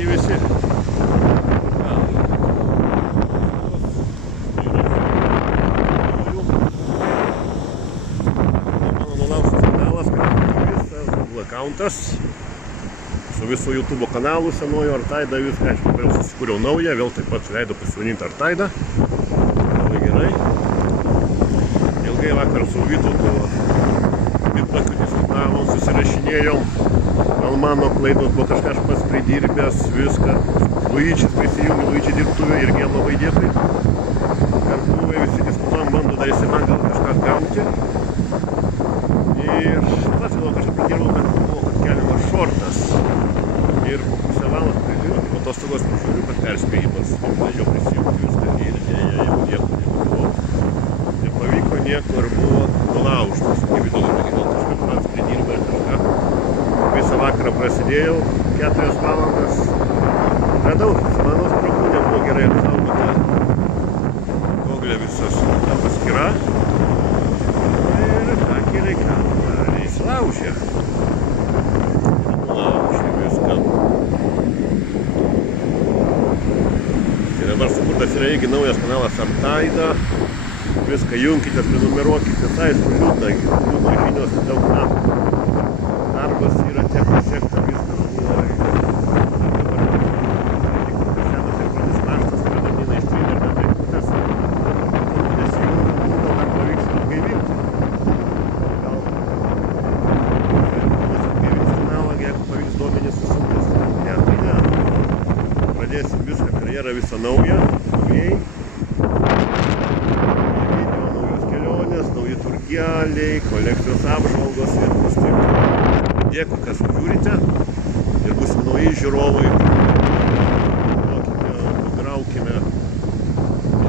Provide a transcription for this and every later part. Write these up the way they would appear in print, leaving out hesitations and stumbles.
Sveiki visi. Mano nulaužtas kanalas, visas Google accountas su visu YouTube kanalu senuoju Artaida, viską, aišku, vėl susikūriau naują, vėl taip pat leidau pasivadinti Artaida. Labai gerai. Ilgai vakar su Vytautu Bitlakiu diskutavom, susirašinėjom. Gal mano klaidos buvo kažką aš pats pridirbęs, viską. Luičius prisijungė, Luičiai dirbtuvė irgi jam labai dėkui. Kartuvai visi diskutuojam, bando dar jisai man gal kažką gauti. Ir pats gal kažką pridirbau, kad buvo, kad keliamas šortas. Ir po pusę valandos pridirbau, po tos stogos pažiūriu, kad perspėjimas. Ir pradėjau prisijungti viską ir jau nieko nebuvau. Nepavyko nieko ir buvo nulaužtas. Kaip įdomu, gal kažką pats pridirba ir kažką. Visą vakarą prasidėjau, 4 valandas. Radau, mano spragų nebuvo gerai apsaugota. Google visas ta paskyra. Ir ką gerai ką, įsilaužė. Nulaužė viską. Ir dabar sukurtas yra irgi naujas kanalas Artaida. Viską junkitės, prenumeruokitės, aišku, liūdna žinios, daug metų. Darbas yra tiek pasiekta, viskas buvo. Senas ir pradės paštas, kad ateina iš Twitter, bet tai kutės. Nesijungia, gal dar pavyks atgaivinti. Gal atgaivinti kanalą, jeigu pavyks duomenys susuktis. Ne, tai ne. Pradėsim viską, karjerą visą naują, naujai. Nauji turgeliai, kolekcijos apžvalgos ir bus taip. Dėkui, kas žiūrite ir būsim nauji žiūrovai. Pagraukime.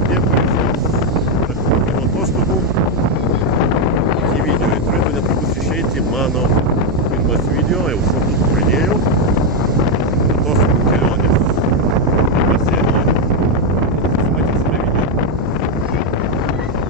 Dėkui visiems. Praktikimo atostogų. Iki video. Turėtų netrukus išeiti mano pirmas video, jau šortus pradėjau.